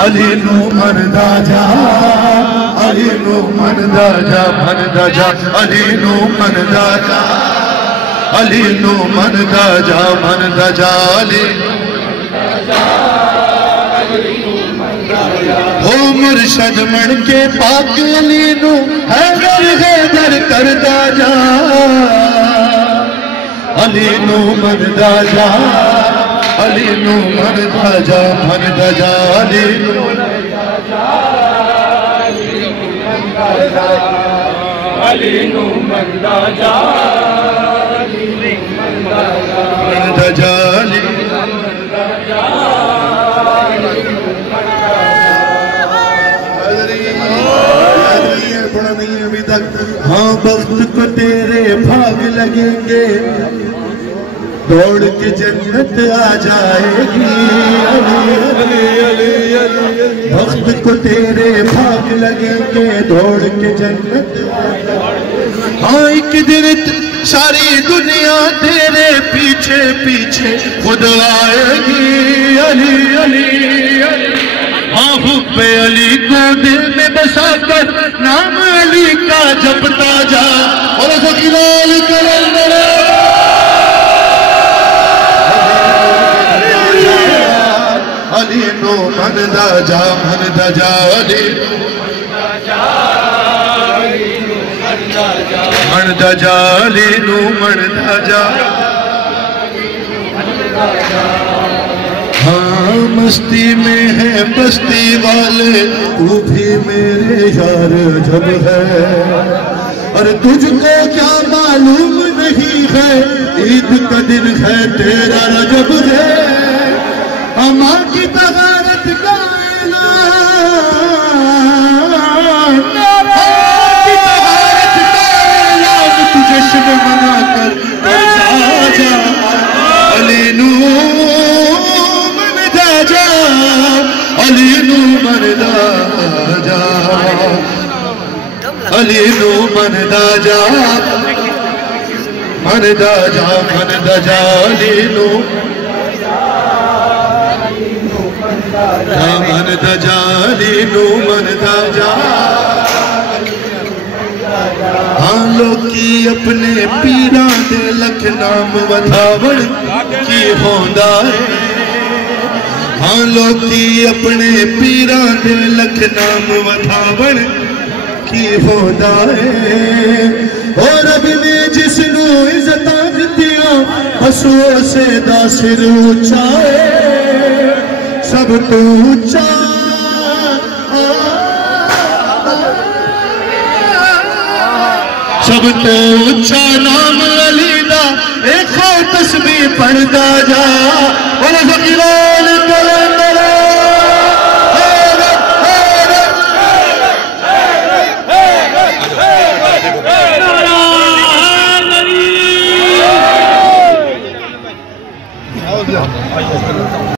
علی نو مندا جا علی نو مندا جا مندا جا علی نو مندا جا علی نو مندا جا مندا جا علی ہو مرشد من کے پاک علی نو حیدر حیدر کردا جا علی نو مندا جا علی نو مندا جا مندا جا علی نو مندا جا علی نو مندا جا مندا جا علی پڑھا نہیں ہے ابھی تک ہاں وقت کو تیرے بھاگ لگیں گے دوڑ کے جنت آ جائے گی وقت کو تیرے بھاگ لگیں گے دوڑ کے جنت آ جائے گی ہاں ایک دن ساری دنیا تیرے پیچھے پیچھے خود آئے گی علی علی علی ہاں حب علی کو دل میں بسا کر نام علی کا جپتا جا اور سکیلال کرندر علی نو مندا جا مندا جا علی مندا جا علی نو مندا جا ہاں مستی میں ہے بستی والے تو بھی میرے یار جب ہے اور تجھ کو کیا معلوم نہیں ہے عید کا دن ہے تیرا رجب ہے ماں کی طہارت کا اعلان کی طہارت کا اعلان تو جشن منا کر جا علی نو علی نو مندا جا علی نو مندا جا مندا جا مندا جا علی نو مندا جا علی نو مندا جا ہاں لوکی اپنے پیران دے لکھ نام ودھاوڑ کی ہوندا ہے ہاں لوکی اپنے پیران دے لکھ نام ودھاوڑ کی ہوندا ہے اور اب نے جس نو عزتاں دتیاں ہسو سے دا سر اونچا ہے سب تو اونچا سب تو اونچا نام علی دا ایک تسبیح پڑھدا جا اور فقیران